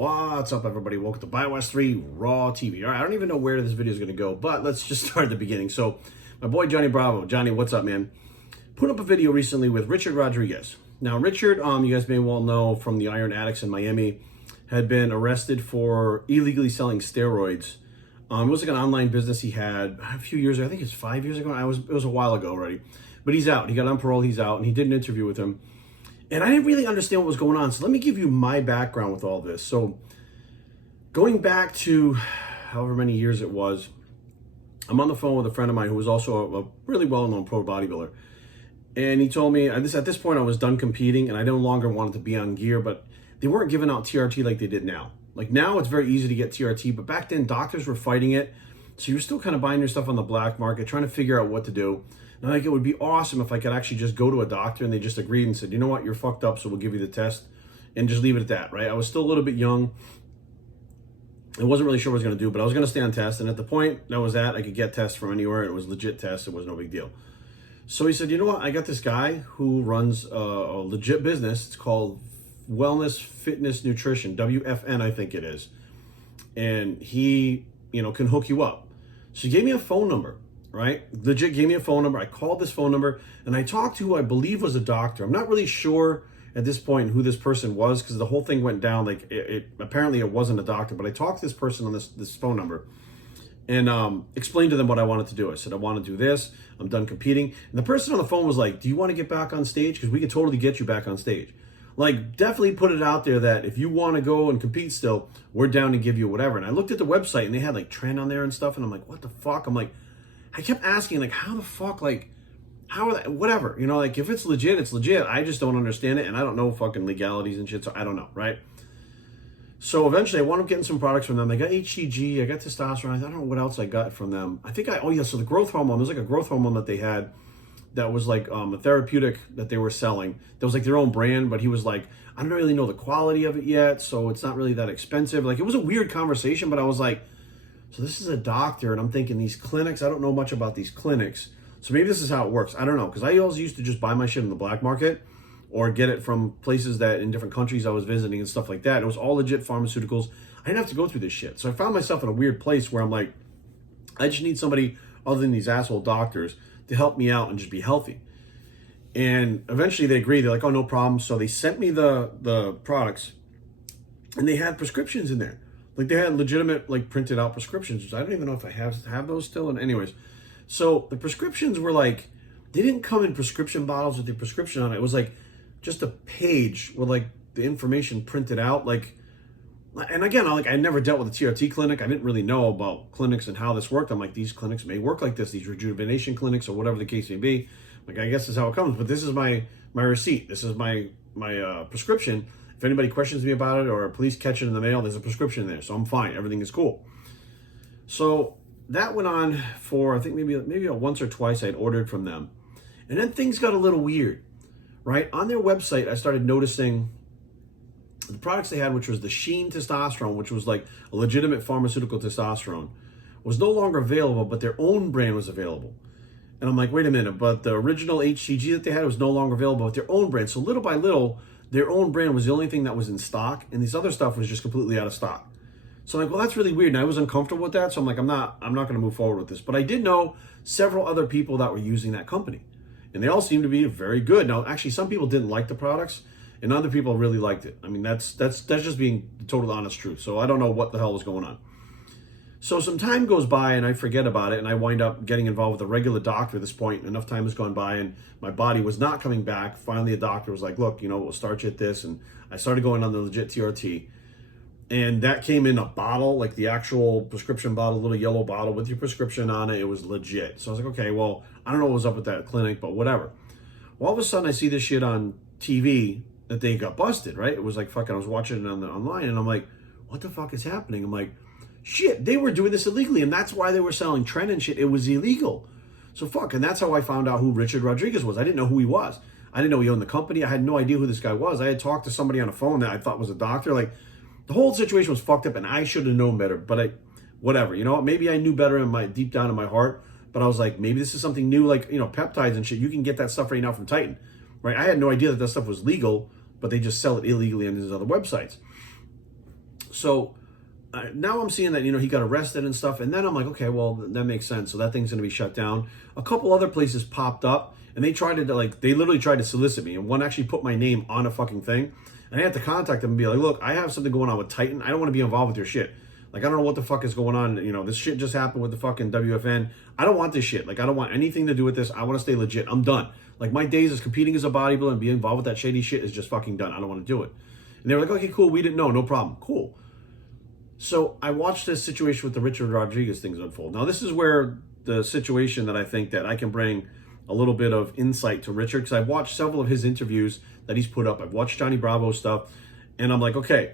What's up, everybody? Welcome to BioWest 3 Raw TV. All right, I don't even know where this video is going to go, but let's just start at the beginning. So, my boy Johnny Bravo. Johnny, what's up, man? Put up a video recently with Richard Rodriguez. Now, Richard, you guys may well know from the Iron Addicts in Miami, had been arrested for illegally selling steroids. It was like an online business he had a few years ago. I think it's 5 years ago. It was a while ago already. But he's out. He got on parole. He's out, and he did an interview with him. And I didn't really understand what was going on. So let me give you my background with all this. So going back to however many years it was, I'm on the phone with a friend of mine who was also a really well-known pro bodybuilder. And he told me, at this point I was done competing and I no longer wanted to be on gear, but they weren't giving out TRT like they did now. Like now it's very easy to get TRT, but back then doctors were fighting it. So you're still kind of buying your stuff on the black market, trying to figure out what to do. And like, it would be awesome if I could actually just go to a doctor and they just agreed and said, you know what, you're fucked up, so we'll give you the test and just leave it at that, right? I was still a little bit young. I wasn't really sure what I was going to do, but I was going to stay on test. And at the point that I was at, I could get tests from anywhere. It was legit tests. It was no big deal. So he said, you know what, I got this guy who runs a legit business. It's called Wellness Fitness Nutrition, WFN, I think it is. And he, can hook you up. So he gave me a phone number. Right? Legit gave me a phone number. I called this phone number and I talked to who I believe was a doctor. I'm not really sure at this point who this person was because the whole thing went down like apparently it wasn't a doctor, but I talked to this person on this phone number and explained to them what I wanted to do. I said, I want to do this. I'm done competing. And the person on the phone was like, do you want to get back on stage? Because we could totally get you back on stage. Like, definitely put it out there that if you want to go and compete still, we're down to give you whatever. And I looked at the website and they had like trend on there and stuff. And I'm like, what the fuck? I kept asking, like, how the fuck, like, how are that, whatever, like, if it's legit, it's legit. I just don't understand it, and I don't know fucking legalities and shit, so I don't know, right? So eventually I wound up getting some products from them. I got HCG, I got testosterone, I don't know what else I got from them. I think so the growth hormone, there's like a growth hormone that they had that was like a therapeutic that they were selling. That was like their own brand, but he was like, I don't really know the quality of it yet, so it's not really that expensive. Like, it was a weird conversation, but I was like, so this is a doctor, and I'm thinking these clinics, I don't know much about these clinics. So maybe this is how it works. I don't know, because I always used to just buy my shit in the black market or get it from places that in different countries I was visiting and stuff like that. It was all legit pharmaceuticals. I didn't have to go through this shit. So I found myself in a weird place where I'm like, I just need somebody other than these asshole doctors to help me out and just be healthy. And eventually they agreed. They're like, oh, no problem. So they sent me the products, and they had prescriptions in there. Like, they had legitimate, like, printed out prescriptions. I don't even know if I have those still. And anyways, so the prescriptions were like, they didn't come in prescription bottles with the prescription on it. It was like just a page with like the information printed out. Like, and again, I never dealt with a TRT clinic. I didn't really know about clinics and how this worked. I'm like, these clinics may work like this, these rejuvenation clinics or whatever the case may be. Like, I guess this is how it comes. But this is my receipt. This is my prescription. If anybody questions me about it or police catch it in the mail, there's a prescription there. So I'm fine. Everything is cool. So that went on for, I think maybe once or twice I'd ordered from them. And then things got a little weird, right? On their website, I started noticing the products they had, which was the Sheen testosterone, which was like a legitimate pharmaceutical testosterone, was no longer available, but their own brand was available. And I'm like, wait a minute, but the original HCG that they had was no longer available with their own brand. So little by little, their own brand was the only thing that was in stock, and this other stuff was just completely out of stock. So I'm like, well, that's really weird. And I was uncomfortable with that. So I'm like, I'm not going to move forward with this. But I did know several other people that were using that company, and they all seemed to be very good. Now, actually, some people didn't like the products, and other people really liked it. I mean, that's just being the total honest truth. So I don't know what the hell was going on. So some time goes by and I forget about it, and I wind up getting involved with a regular doctor at this point. Enough time has gone by and my body was not coming back. Finally, a doctor was like, look, we'll start you at this. And I started going on the legit TRT. And that came in a bottle, like the actual prescription bottle, a little yellow bottle with your prescription on it. It was legit. So I was like, okay, well, I don't know what was up with that clinic, but whatever. Well, all of a sudden I see this shit on TV that they got busted, right? It was like fucking, I was watching it online and I'm like, what the fuck is happening? I'm like, shit, they were doing this illegally, and that's why they were selling Tren and shit. It was illegal. So fuck, and that's how I found out who Richard Rodriguez was. I didn't know who he was. I didn't know he owned the company. I had no idea who this guy was. I had talked to somebody on the phone that I thought was a doctor. Like, the whole situation was fucked up, and I should have known better. But whatever, maybe I knew better deep down in my heart. But I was like, maybe this is something new, like peptides and shit. You can get that stuff right now from Titan, right? I had no idea that stuff was legal, but they just sell it illegally on these other websites. So now I'm seeing that, he got arrested and stuff. And then I'm like, okay, well, that makes sense. So that thing's going to be shut down. A couple other places popped up and they tried to they literally tried to solicit me. And one actually put my name on a fucking thing. And I had to contact them and be like, look, I have something going on with Titan. I don't want to be involved with your shit. Like, I don't know what the fuck is going on. This shit just happened with the fucking WFN. I don't want this shit. Like, I don't want anything to do with this. I want to stay legit. I'm done. Like, my days as competing as a bodybuilder and being involved with that shady shit is just fucking done. I don't want to do it. And they were like, okay, cool. We didn't know. No problem. Cool. So I watched this situation with the Richard Rodriguez things unfold. Now, this is where the situation that I think that I can bring a little bit of insight to Richard, because I've watched several of his interviews that he's put up. I've watched Johnny Bravo's stuff, and I'm like, okay,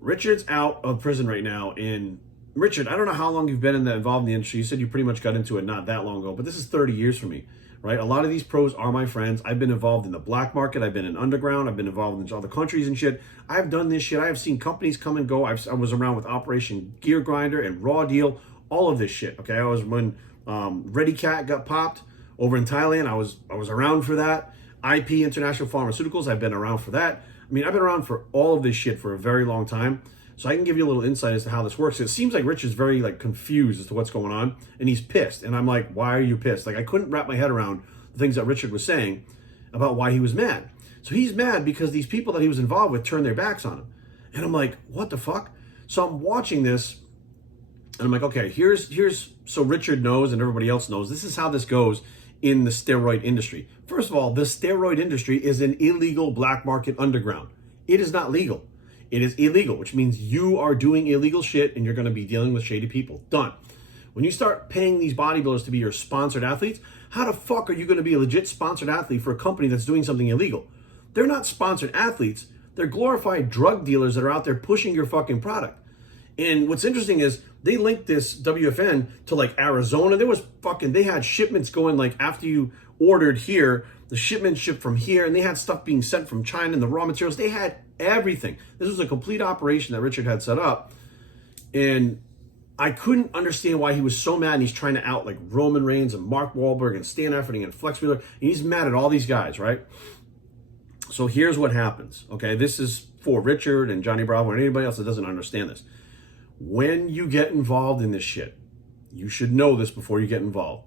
Richard's out of prison right now. And Richard, I don't know how long you've been involved in the industry. You said you pretty much got into it not that long ago, but this is 30 years for me, right? A lot of these pros are my friends. I've been involved in the black market. I've been in underground. I've been involved in other countries and shit. I've done this shit. I have seen companies come and go. I was around with Operation Gear Grinder and Raw Deal, all of this shit, okay? I was when Ready Cat got popped over in Thailand. I was around for that. IP, International Pharmaceuticals, I've been around for that. I mean, I've been around for all of this shit for a very long time. So I can give you a little insight as to how this works. It seems like Richard's very confused as to what's going on, and he's pissed. And I'm like, why are you pissed? Like, I couldn't wrap my head around the things that Richard was saying about why he was mad. So he's mad because these people that he was involved with turned their backs on him. And I'm like, what the fuck? So I'm watching this, and I'm like, okay, here's so Richard knows and everybody else knows, this is how this goes in the steroid industry. First of all, the steroid industry is an illegal black market underground. It is not legal. It is illegal, which means you are doing illegal shit and you're going to be dealing with shady people. Done. When you start paying these bodybuilders to be your sponsored athletes, how the fuck are you going to be a legit sponsored athlete for a company that's doing something illegal? They're not sponsored athletes. They're glorified drug dealers that are out there pushing your fucking product. And what's interesting is they linked this WFN to Arizona. They had shipments going after you ordered here, the shipment shipped from here, and they had stuff being sent from China and the raw materials. They had everything. This was a complete operation that Richard had set up. And I couldn't understand why he was so mad, and he's trying to out Roman Reigns and Mark Wahlberg and Stan Efferding and Flex Wheeler. And he's mad at all these guys, right? So here's what happens, okay? This is for Richard and Johnny Bravo and anybody else that doesn't understand this. When you get involved in this shit, you should know this before you get involved.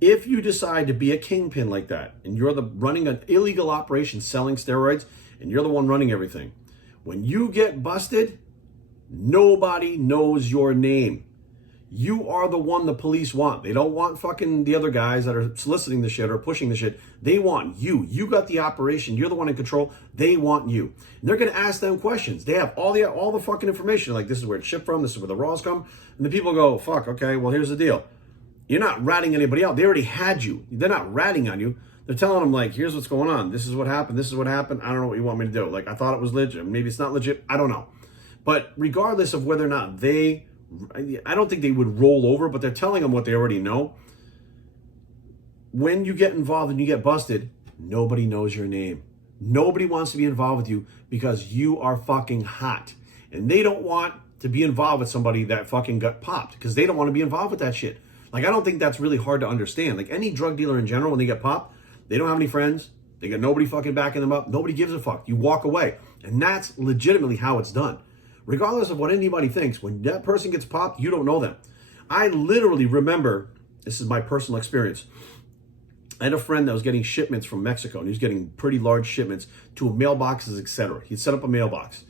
If you decide to be a kingpin like that, and you're running an illegal operation selling steroids, and you're the one running everything, when you get busted, nobody knows your name. You are the one the police want. They don't want fucking the other guys that are soliciting the shit or pushing the shit. They want you. You got the operation. You're the one in control. They want you. And they're going to ask them questions. They have all the fucking information. This is where it's shipped from. This is where the raws come. And the people go, fuck, okay, well, here's the deal. You're not ratting anybody out. They already had you. They're not ratting on you. They're telling them, here's what's going on. This is what happened. This is what happened. I don't know what you want me to do. I thought it was legit. Maybe it's not legit. I don't know. But regardless of whether or not I don't think they would roll over, but they're telling them what they already know. When you get involved and you get busted, nobody knows your name. Nobody wants to be involved with you because you are fucking hot. And they don't want to be involved with somebody that fucking got popped because they don't want to be involved with that shit. I don't think that's really hard to understand. Any drug dealer in general, when they get popped, they don't have any friends. They got nobody fucking backing them up. Nobody gives a fuck. You walk away. And that's legitimately how it's done. Regardless of what anybody thinks, when that person gets popped, you don't know them. I literally remember, this is my personal experience. I had a friend that was getting shipments from Mexico, and he was getting pretty large shipments to mailboxes, etc. He'd set up a mailbox,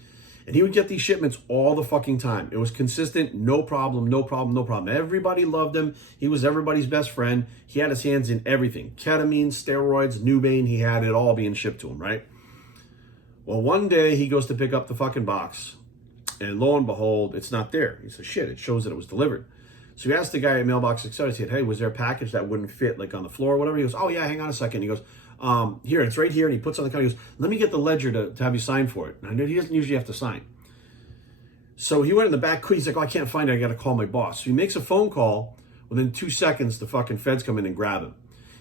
and he would get these shipments all the fucking time. It was consistent, no problem, no problem, no problem. Everybody loved him. He was everybody's best friend. He had his hands in everything. Ketamine, steroids, Nubane, he had it all being shipped to him, right? Well, one day he goes to pick up the fucking box, and lo and behold, it's not there. He says, shit, it shows that it was delivered. So he asked the guy at Mailbox Etc. He said, hey, was there a package that wouldn't fit on the floor or whatever? He goes, oh yeah, hang on a second. He goes, here, it's right here. And he puts on the counter. He goes, let me get the ledger to have you sign for it. And he doesn't usually have to sign. So he went in the back. He's like, oh, I can't find it. I got to call my boss. So he makes a phone call. Within 2 seconds, the fucking feds come in and grab him.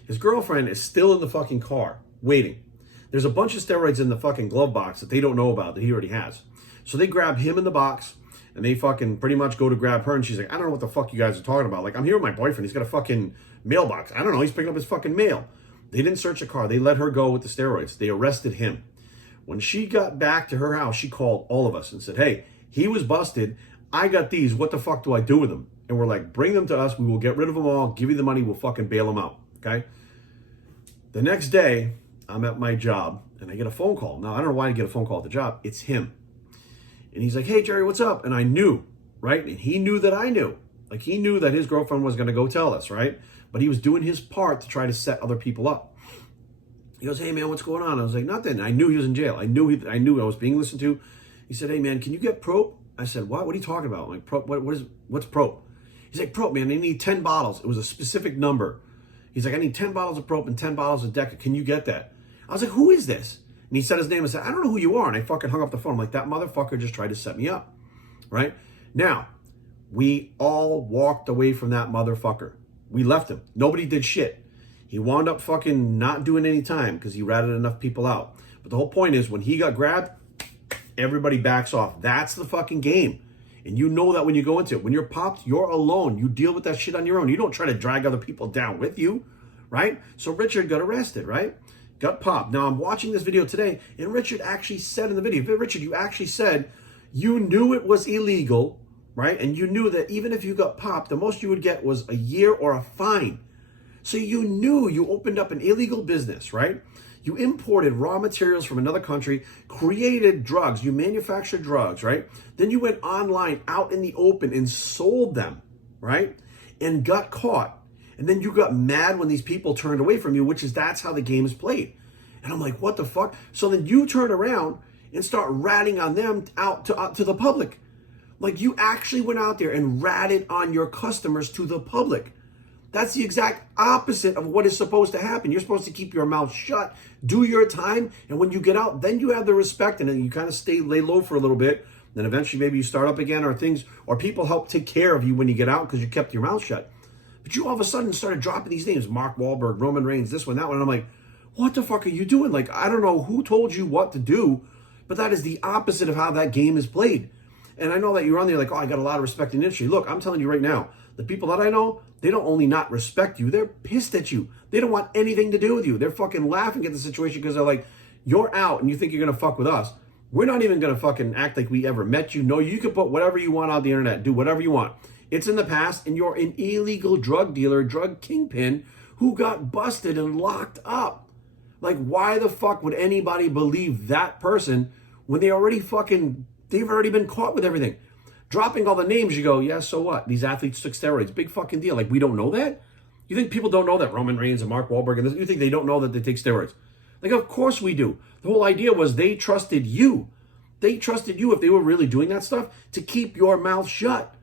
His girlfriend is still in the fucking car waiting. There's a bunch of steroids in the fucking glove box that they don't know about that he already has. So they grab him in the box, and they fucking pretty much go to grab her, and she's like, I don't know what the fuck you guys are talking about. I'm here with my boyfriend. He's got a fucking mailbox. I don't know. He's picking up his fucking mail. They didn't search the car. They let her go with the steroids. They arrested him. When she got back to her house, she called all of us and said, hey, He was busted. I got these. What the fuck do I do with them? And we're like, bring them to us. We will get rid of them all. Give you the money. We'll fucking bail them out. Okay? The next day, I'm at my job and I get a phone call. Now, I don't know why I get a phone call at the job. It's him. And he's like, hey, Jerry, what's up? And I knew, right? And he knew that I knew. Like, he knew that his girlfriend was going to go tell us, right? But he was doing his part to try to set other people up. He goes, hey, man, what's going on? I was like, nothing. I knew he was in jail. I knew I was being listened to. He said, hey, man, can you get Prope? I said, what? What are you talking about? I'm like, Prope, what's Prope? He's like, Prope, man, I need 10 bottles. It was a specific number. He's like, I need 10 bottles of Prope and 10 bottles of Deca. Can you get that? I was like, who is this? And he said his name. I said, I don't know who you are. And I fucking hung up the phone. I'm like, that motherfucker just tried to set me up, right? Now, we all walked away from that motherfucker. We left him. Nobody did shit. He wound up fucking not doing any time because he ratted enough people out. But the whole point is, when he got grabbed, everybody backs off. That's the fucking game. And you know that when you go into it. When you're popped, you're alone. You deal with that shit on your own. You don't try to drag other people down with you, right? So Richard got arrested, right? Got popped. Now, I'm watching this video today, and Richard actually said in the video, Richard, you actually said you knew it was illegal, right? And you knew that even if you got popped, the most you would get was a year or a fine. So you knew you opened up an illegal business, right? You imported raw materials from another country, created drugs, you manufactured drugs, right? Then you went online out in the open and sold them, right? And got caught. And then you got mad when these people turned away from you, that's how the game is played. And I'm like, what the fuck? So then you turn around and start ratting on them out to the public. Like, you actually went out there and ratted on your customers to the public. That's the exact opposite of what is supposed to happen. You're supposed to keep your mouth shut, do your time, and when you get out, then you have the respect, and then you kind of lay low for a little bit. Then eventually maybe you start up again, or people help take care of you when you get out because you kept your mouth shut. But you all of a sudden started dropping these names, Mark Wahlberg, Roman Reigns, this one, that one. And I'm like, what the fuck are you doing? Like, I don't know who told you what to do, but that is the opposite of how that game is played. And I know that you're on there like, oh, I got a lot of respect in the industry. Look, I'm telling you right now, the people that I know, they don't only not respect you, they're pissed at you. They don't want anything to do with you. They're fucking laughing at the situation because they're like, you're out and you think you're going to fuck with us. We're not even going to fucking act like we ever met you. No, you can put whatever you want on the internet, do whatever you want. It's in the past, and you're an illegal drug dealer, drug kingpin who got busted and locked up. Like, why the fuck would anybody believe that person when they've already been caught with everything? Dropping all the names, you go, yeah, so what? These athletes took steroids. Big fucking deal. Like, we don't know that? You think people don't know that Roman Reigns and Mark Wahlberg, and you think they don't know that they take steroids? Like, of course we do. The whole idea was they trusted you. They trusted you, if they were really doing that stuff, to keep your mouth shut,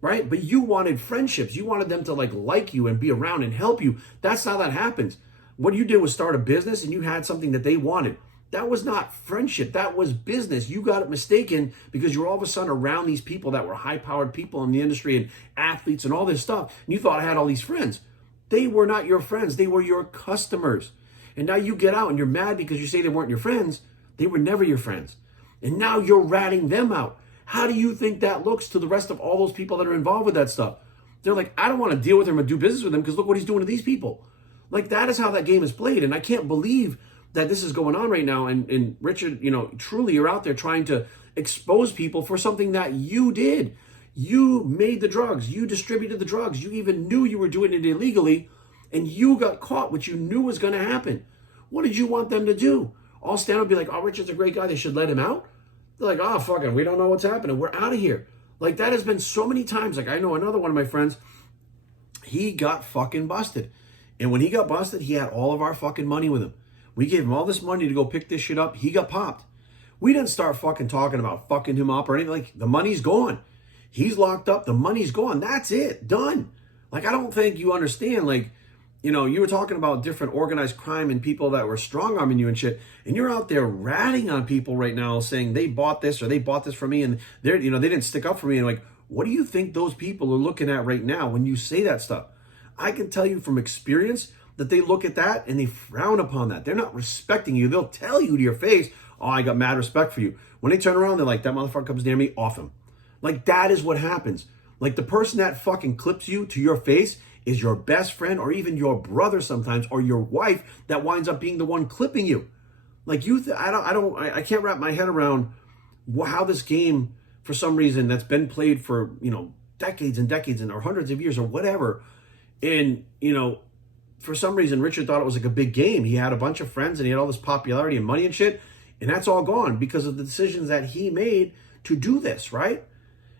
right? But you wanted friendships. You wanted them to like you and be around and help you. That's how that happens. What you did was start a business, and you had something that they wanted. That was not friendship. That was business. You got it mistaken because you were all of a sudden around these people that were high-powered people in the industry and athletes and all this stuff. And you thought I had all these friends. They were not your friends. They were your customers. And now you get out and you're mad because you say they weren't your friends. They were never your friends. And now you're ratting them out. How do you think that looks to the rest of all those people that are involved with that stuff? They're like, I don't want to deal with him or do business with him because look what he's doing to these people. Like, that is how that game is played. And I can't believe that this is going on right now. And Richard, truly you're out there trying to expose people for something that you did. You made the drugs. You distributed the drugs. You even knew you were doing it illegally, and you got caught, which you knew was going to happen. What did you want them to do? All stand up and be like, oh, Richard's a great guy. They should let him out? They're like, oh, fucking, we don't know what's happening. We're out of here. Like, that has been so many times. Like, I know another one of my friends, he got fucking busted. And when he got busted, he had all of our fucking money with him. We gave him all this money to go pick this shit up. He got popped. We didn't start fucking talking about fucking him up or anything. Like, the money's gone. He's locked up. The money's gone. That's it. Done. Like, I don't think you understand. Like, you were talking about different organized crime and people that were strong-arming you and shit. And you're out there ratting on people right now saying they bought this or they bought this from me and they didn't stick up for me. And like, what do you think those people are looking at right now when you say that stuff? I can tell you from experience that they look at that and they frown upon that. They're not respecting you. They'll tell you to your face, oh, I got mad respect for you. When they turn around, they're like, that motherfucker comes near me, off him. Like, that is what happens. Like, the person that fucking clips you to your face is your best friend or even your brother sometimes or your wife that winds up being the one clipping you. Like, I can't wrap my head around how this game for some reason that's been played for, decades and decades and or hundreds of years or whatever. And, for some reason, Richard thought it was like a big game. He had a bunch of friends and he had all this popularity and money and shit. And that's all gone because of the decisions that he made to do this, right?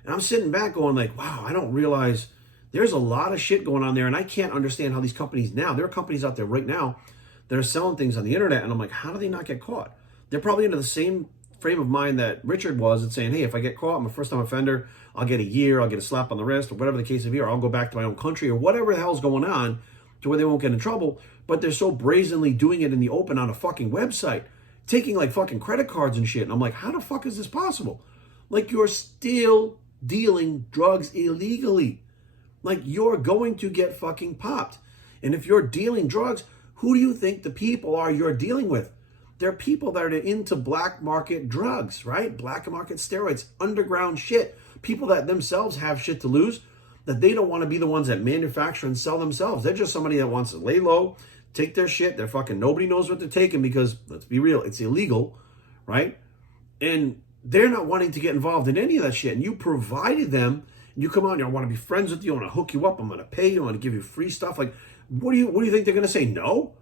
And I'm sitting back going like, wow, I don't realize there's a lot of shit going on there. And I can't understand how these companies now, there are companies out there right now that are selling things on the internet. And I'm like, how do they not get caught? They're probably into the same frame of mind that Richard was and saying, hey, if I get caught, I'm a first-time offender, I'll get a year, I'll get a slap on the wrist, or whatever the case may be, or I'll go back to my own country, or whatever the hell's going on to where they won't get in trouble. But they're so brazenly doing it in the open on a fucking website, taking like fucking credit cards and shit. And I'm like, how the fuck is this possible? Like, you're still dealing drugs illegally. Like, you're going to get fucking popped. And if you're dealing drugs, who do you think the people are you're dealing with? They're people that are into black market drugs, right? Black market steroids, underground shit. People that themselves have shit to lose, that they don't want to be the ones that manufacture and sell themselves. They're just somebody that wants to lay low, take their shit. They're fucking, nobody knows what they're taking because, let's be real, it's illegal, right? And they're not wanting to get involved in any of that shit. And you provided them, and you come on, I want to be friends with you, I want to hook you up, I'm going to pay you, I want to give you free stuff. Like, what do you think they're going to say? No?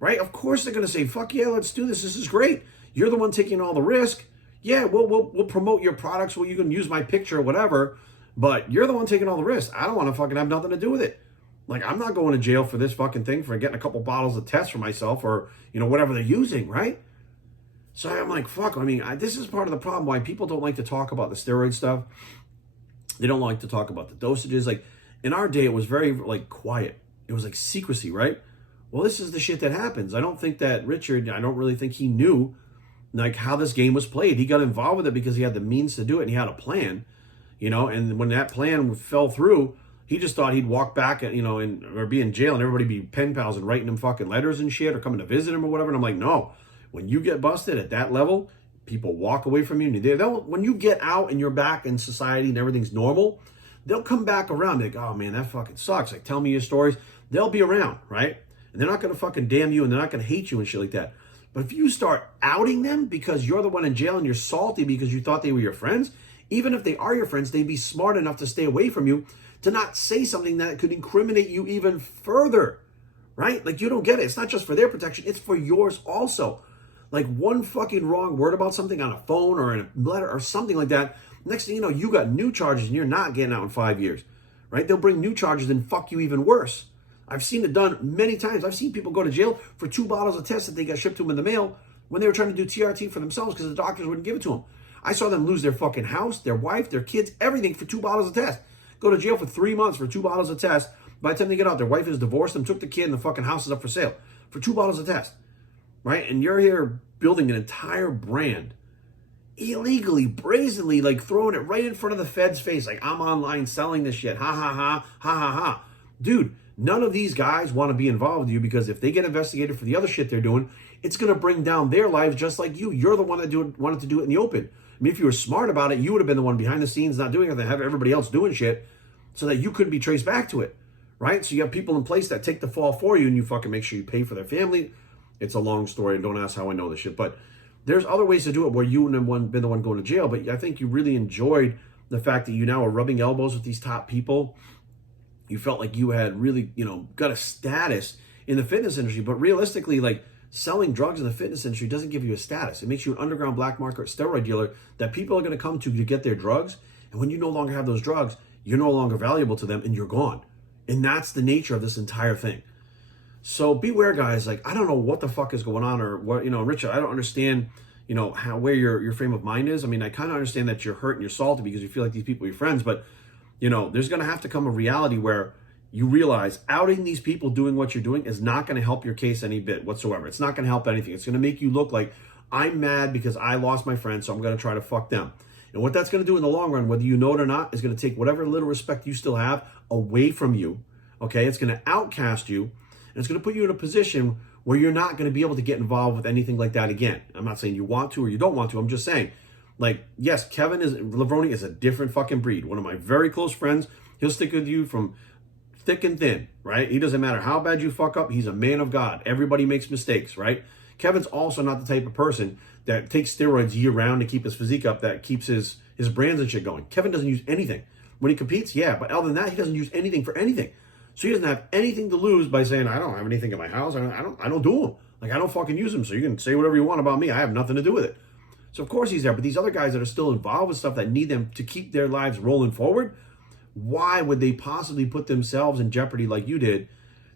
Right? Of course they're going to say, fuck yeah, let's do this. This is great. You're the one taking all the risk. Yeah, we'll promote your products. Well, you can use my picture or whatever, but you're the one taking all the risk. I don't want to fucking have nothing to do with it. Like, I'm not going to jail for this fucking thing, for getting a couple bottles of test for myself or, whatever they're using, right? So I'm like, fuck. I mean, this is part of the problem why people don't like to talk about the steroid stuff. They don't like to talk about the dosages. Like, in our day, it was very, like, quiet. It was like secrecy, right? Well, this is the shit that happens. I don't think that Richard, I don't really think he knew like how this game was played. He got involved with it because he had the means to do it and he had a plan, and when that plan fell through, he just thought he'd walk back or be in jail and everybody be pen pals and writing him fucking letters and shit or coming to visit him or whatever. And I'm like, no, when you get busted at that level, people walk away from you. And when you get out and you're back in society and everything's normal, they'll come back around. They're like, oh man, that fucking sucks. Like, tell me your stories. They'll be around, right? And they're not going to fucking damn you and they're not going to hate you and shit like that. But if you start outing them because you're the one in jail and you're salty because you thought they were your friends, even if they are your friends, they'd be smart enough to stay away from you, to not say something that could incriminate you even further, right? Like, you don't get it. It's not just for their protection. It's for yours also. Like, one fucking wrong word about something on a phone or in a letter or something like that, next thing you know, you got new charges and you're not getting out in 5 years, right? They'll bring new charges and fuck you even worse. I've seen it done many times. I've seen people go to jail for 2 bottles of test that they got shipped to them in the mail when they were trying to do TRT for themselves because the doctors wouldn't give it to them. I saw them lose their fucking house, their wife, their kids, everything for 2 bottles of test. Go to jail for 3 months for 2 bottles of test. By the time they get out, their wife is divorced, them took the kid, and the fucking house is up for sale for 2 bottles of test, right? And you're here building an entire brand illegally, brazenly, like throwing it right in front of the Fed's face. Like, I'm online selling this shit. Ha, ha, ha, ha, ha, ha. Dude, none of these guys want to be involved with you because if they get investigated for the other shit they're doing, it's going to bring down their lives just like you. You're the one that wanted to do it in the open. I mean, if you were smart about it, you would have been the one behind the scenes not doing it, have everybody else doing shit so that you couldn't be traced back to it, right? So you have people in place that take the fall for you and you fucking make sure you pay for their family. It's a long story and don't ask how I know this shit. But there's other ways to do it where you wouldn't have been the one going to jail. But I think you really enjoyed the fact that you now are rubbing elbows with these top people. You felt like you had really, got a status in the fitness industry. But realistically, like, selling drugs in the fitness industry doesn't give you a status. It makes you an underground black market steroid dealer that people are going to come to get their drugs. And when you no longer have those drugs, you're no longer valuable to them and you're gone. And that's the nature of this entire thing. So beware, guys. Like, I don't know what the fuck is going on or what, Richard, I don't understand, where your frame of mind is. I mean, I kind of understand that you're hurt and you're salty because you feel like these people are your friends, but there's going to have to come a reality where you realize outing these people doing what you're doing is not going to help your case any bit whatsoever. It's not going to help anything. It's going to make you look like I'm mad because I lost my friend, so I'm going to try to fuck them. And what that's going to do in the long run, whether you know it or not, is going to take whatever little respect you still have away from you. Okay? It's going to outcast you, and it's going to put you in a position where you're not going to be able to get involved with anything like that again. I'm not saying you want to or you don't want to. I'm just saying, like, yes, Lavroni is a different fucking breed. One of my very close friends. He'll stick with you from thick and thin, right? He doesn't matter how bad you fuck up. He's a man of God. Everybody makes mistakes, right? Kevin's also not the type of person that takes steroids year round to keep his physique up, that keeps his brands and shit going. Kevin doesn't use anything. When he competes, yeah, but other than that, he doesn't use anything for anything. So he doesn't have anything to lose by saying, I don't have anything in my house. I don't do them. Like, I don't fucking use them. So you can say whatever you want about me. I have nothing to do with it. So of course he's there. But these other guys that are still involved with stuff that need them to keep their lives rolling forward, why would they possibly put themselves in jeopardy like you did,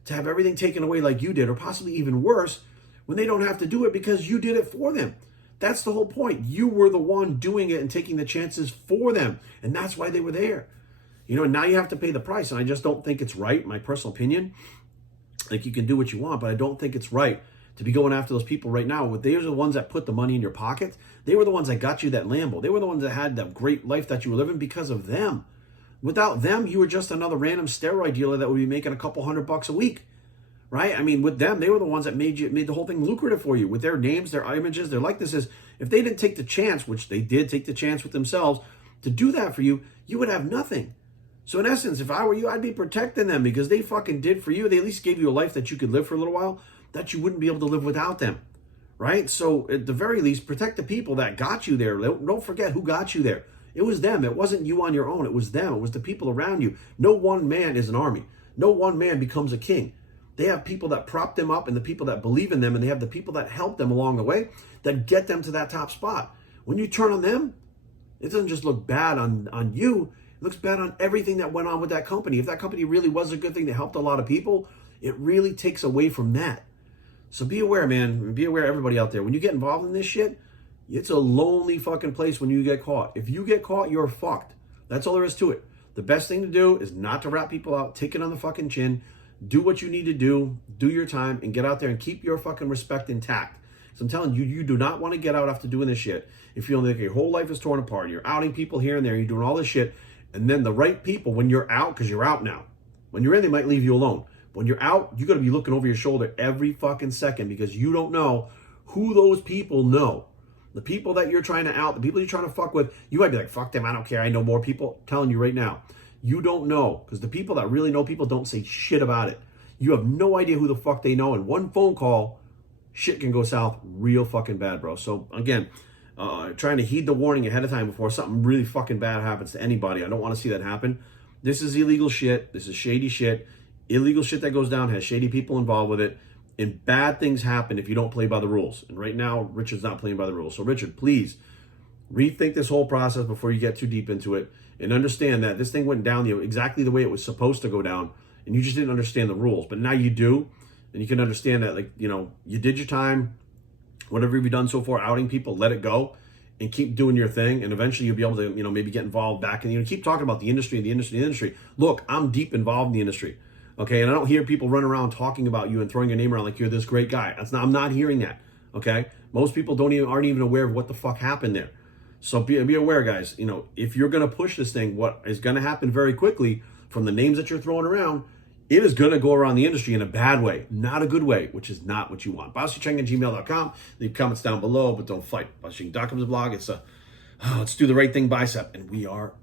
to have everything taken away like you did, or possibly even worse, when they don't have to do it because you did it for them? That's the whole point. You were the one doing it and taking the chances for them. And that's why they were there. You know, and now you have to pay the price. And I just don't think it's right, my personal opinion. Like, you can do what you want, but I don't think it's right to be going after those people right now. They are the ones that put the money in your pocket. They were the ones that got you that Lambo. They were the ones that had that great life that you were living because of them. Without them, you were just another random steroid dealer that would be making a couple $100 a week, right? I mean, with them, they were the ones that made the whole thing lucrative for you with their names, their images, their likenesses. If they didn't take the chance, which they did take the chance with themselves to do that for you, you would have nothing. So in essence, if I were you, I'd be protecting them because they fucking did for you. They at least gave you a life that you could live for a little while that you wouldn't be able to live without them, right? So at the very least, protect the people that got you there. Don't forget who got you there. It was them. It wasn't you on your own. It was them. It was the people around you. No one man is an army. No one man becomes a king. They have people that prop them up and the people that believe in them, and they have the people that help them along the way that get them to that top spot. When you turn on them, it doesn't just look bad on you. It looks bad on everything that went on with that company. If that company really was a good thing that helped a lot of people, it really takes away from that. So be aware, man. Be aware, everybody out there. When you get involved in this shit, it's a lonely fucking place when you get caught. If you get caught, you're fucked. That's all there is to it. The best thing to do is not to rat people out. Take it on the fucking chin. Do what you need to do. Do your time and get out there and keep your fucking respect intact. So I'm telling you, you do not want to get out after doing this shit if you feel like your whole life is torn apart. You're outing people here and there. You're doing all this shit. And then the right people, when you're out, because you're out now. When you're in, they might leave you alone. When you're out, you got to be looking over your shoulder every fucking second because you don't know who those people know. The people that you're trying to out, the people you're trying to fuck with, you might be like, fuck them, I don't care, I know more people. I'm telling you right now, you don't know, because the people that really know people don't say shit about it. You have no idea who the fuck they know, and one phone call, shit can go south real fucking bad, bro. So again, trying to heed the warning ahead of time before something really fucking bad happens to anybody. I don't want to see that happen. This is illegal shit. This is shady shit. Illegal shit that goes down has shady people involved with it. And bad things happen if you don't play by the rules. And right now, Richard's not playing by the rules. So Richard, please rethink this whole process before you get too deep into it. And understand that this thing went down exactly the way it was supposed to go down. And you just didn't understand the rules. But now you do. And you can understand that, like, you know, you did your time. Whatever you've done so far, outing people, let it go. And keep doing your thing. And eventually you'll be able to, you know, maybe get involved back. And, you know, keep talking about the industry and the industry and the industry. Look, I'm deep involved in the industry. Okay, and I don't hear people run around talking about you and throwing your name around like you're this great guy. I'm not hearing that. Okay, most people aren't even aware of what the fuck happened there. So be aware, guys. You know, if you're gonna push this thing, what is gonna happen very quickly from the names that you're throwing around, it is gonna go around the industry in a bad way, not a good way, which is not what you want. BossCheng@gmail.com. Leave comments down below, but don't fight. BossCheng.com is a blog. It's let's do the right thing bicep, and we are